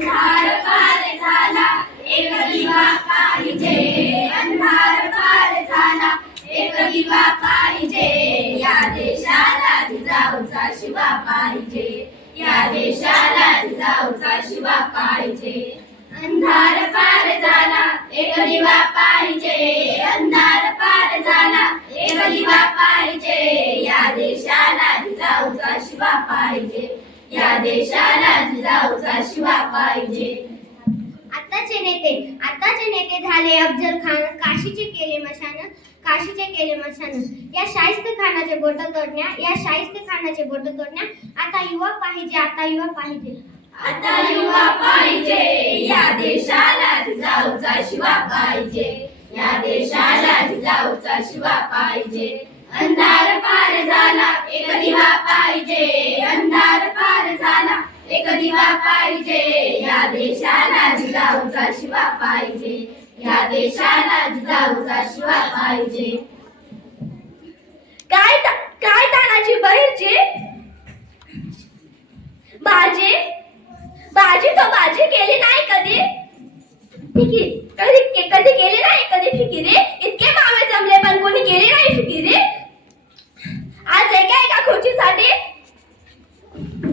अंधार पार झाला एक दिवा पाहिजे. अंधार पार झाला एक दिवा पाहिजे. या देशाला जिजाऊचा शिवा पाहिजे. या देशाला जिजाऊचा शिवा पाहिजे. अंधार पार झाला एक दिवा पाहिजे. अंधार पार झाला एक दिवा पाहिजे. या देशाला जिजाऊचा शिवा पाहिजे. या देशाला जिजाऊचा शिवा पाहिजे. आताचे नेते आताचे नेते झाले अफजल खान काशीचे केले मशान काशीचे केले मशान. या शाहिस्त खानाचे बोट तोडण्या या शाहिस्त खानाचे बोट तोडण्या. आता युवा पाहिजे आता युवा पाहिजे. आता युवा पाहिजे या देशाला जिजाऊचा शिवा पाहिजे. या देशाला जिजाऊचा शिवा पाहिजे. अंधार पार झाला एक दिवा पाहिजे. अंधार पार झाला. एक दिवा पाहिजे. या देशाला जिजाऊचा शिवा पाहिजे. या देशाला जिजाऊचा शिवा पाहिजे. काय काय तानाजी बहिरची बाजी? बाजी तो बाजी केली नाही कधी? फिकी कधी कधी केली नाही कधी फिकिरी इतके मावे जमले पण कोणी केली नाही फिकिरी आज एका एका खुर्चीसाठी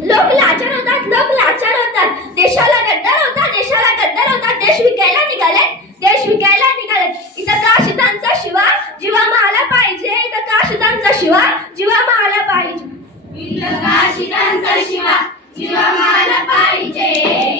लोक लाचार होतात लोक लाचार होतात देशाला गद्दार होता देशाला गद्दार होता देश विकायला निघाले. देश विकायला निघाले. इथं काशिदांचा शिवा जीवा माला पाहिजे. इथं काशिदांचा शिवा जीवा माला पाहिजे. इथं काशिदांचा शिवा जीवा मला पाहिजे.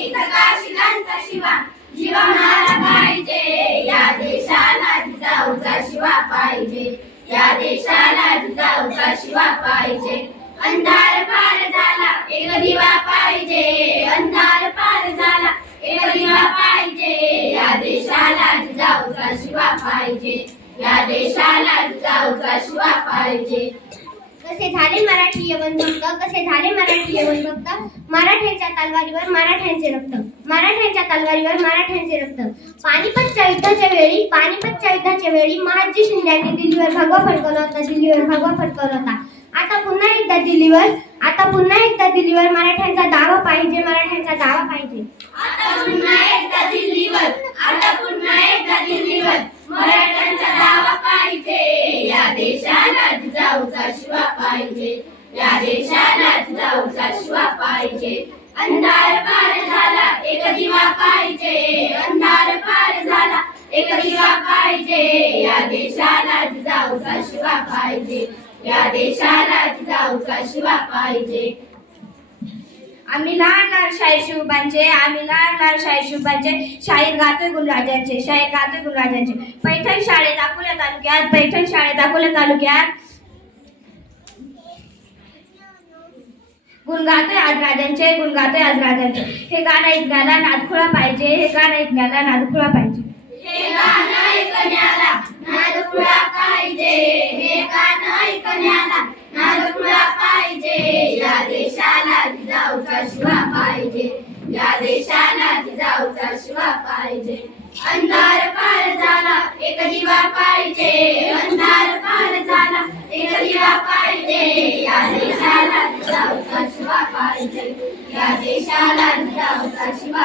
इथं काशिदांचा शिवा जीवा मला पाहिजे. या देशाला शिवा पाहिजे. या देशाला शिवा पाहिजे. अंधार पार झाला एक दिवा पाहिजे. अंधार पार देशाला जिजाऊचा शिवा पाहिजे. कसे झाले मराठी यवन भक्त कसे झाले मराठी यवन भक्त मराठ्यांच्या तलवारीवर मराठ्यांचे रक्त. मराठ्यांच्या तलवारीवर मराठ्यांचे रक्त. पानिपतच्या युद्धाच्या वेळी पानिपतच्या युद्धाच्या वेळी महाजी शिंद्यांनी दिल्लीवर भगवा फडकवला होता दिल्लीवर भगवा फडकवला होता. आता पुन्हा एकदा दिल्लीवर आता पुन्हा एकदा दिल्लीवर मराठ्यांचा दावा पाहिजे मराठ्यांचा जाऊचा शिवा पाहिजे. या देशाला जाऊचा शिवा पाहिजे. अंधार पार झाला एक दिवा पाहिजे. अंधार पार झाला एक दिवा पाहिजे. या देशाला जाऊचा शिवा पाहिजे. या देशाला जाऊचा शिवा पाहिजे. आम्ही लहान लहान शाहीर शिवबांचे आम्ही लहान लहान शाहीर शिवबांचे शाहीर गातोय गुणराजांचे शाहीर गातोय गुणराजांचे. पैठण शाळेत अकोला तालुक्यात पैठण शाळेत अकोला तालुक्यात. गुण आज राजांचे गुण आज राजांचे. हे गाणं ऐकण्याला नादखुळा पाहिजे हे गाणं ऐकण्याला नादखुळा पाहिजे. हे गाणं ऐकण्याला नादखुळा पाहिजे. हे गाणं ऐकण्याला नादखुळा पाहिजे. या देशाला जिजाऊचा शिवा पाहिजे. या देशाला जिजाऊचा शिवा पाहिजे. अंधार पार झाला एक दिवा पाहिजे. अंधार पार झाला एक दिवा पाहिजे. या देशाला जिजाऊचा शिवा